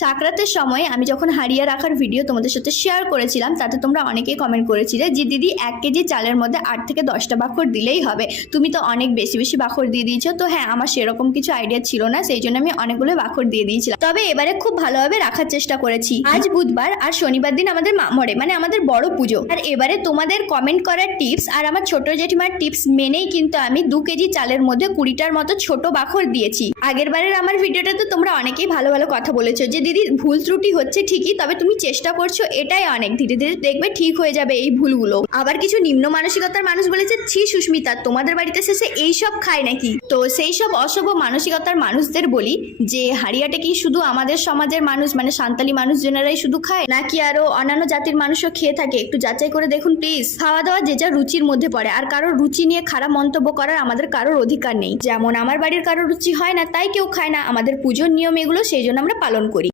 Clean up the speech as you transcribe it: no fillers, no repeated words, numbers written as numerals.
সাকরাতের সময় আমি যখন হারিয়ে রাখার ভিডিও তোমাদের সাথে শেয়ার করেছিলাম, তাতে তোমরা অনেকেই কমেন্ট করেছিলে যে দিদি 1 কেজি চালের মধ্যে 8 থেকে 10টা বাখর দিলেই হবে, তুমি তো অনেক বেশি বেশি বাখর দিয়ে দিয়েছো। তো হ্যাঁ, আমার সেরকম কিছু আইডিয়া ছিল না, সেই জন্য আমি অনেকগুলো বাখর দিয়ে দিয়েছিলাম। তবে এবারে খুব ভালোভাবে রাখার চেষ্টা করেছি। আজ বুধবার আর শনিবার দিন আমাদের মামরে মানে আমাদের বড় পুজো, আর এবারে তোমাদের কমেন্ট করার টিপস আর আমার ছোট জেঠিমার টিপস মেনেই কিন্তু আমি 2 কেজি চালের মধ্যে 20টার মতো ছোট বাখর দিয়েছি। আগের বারের আমার ভিডিওটাতে তোমরা অনেকেই ভালো ভালো কথা বলেছো যে দিদি ভুল ত্রুটি হচ্ছে ঠিকই, তবে তুমি চেষ্টা করছো, এটাই অনেক। ধীরে ধীরে দেখবে ঠিক হয়ে যাবে এই ভুলগুলো। আবার কিছু নিম্ন মানসিকতার মানুষ বলেছে, ছি সুস্মিতা, তোমাদের বাড়িতে শেষে এইসব খায় নাকি? তো সেই সব অশুভ মানসিকতার মানুষদের বলি যে হাড়িয়াটা কি শুধু আমাদের সমাজের মানুষ মানে সান্তালি মানুষজনেরাই শুধু খায়, নাকি আরো অন্যান্য জাতির মানুষও খেয়ে থাকে? একটু যাচাই করে দেখুন প্লিজ। খাওয়া দাওয়া যে যা রুচির মধ্যে পড়ে, আর কারোর রুচি নিয়ে খারাপ মন্তব্য করার আমাদের কারোর অধিকার নেই। যেমন আমার বাড়ির কারোর রুচি হয় না তাই কেউ খায় না, আমাদের পুজোর নিয়ম এগুলো, সেই জন্য আমরা পালন করি।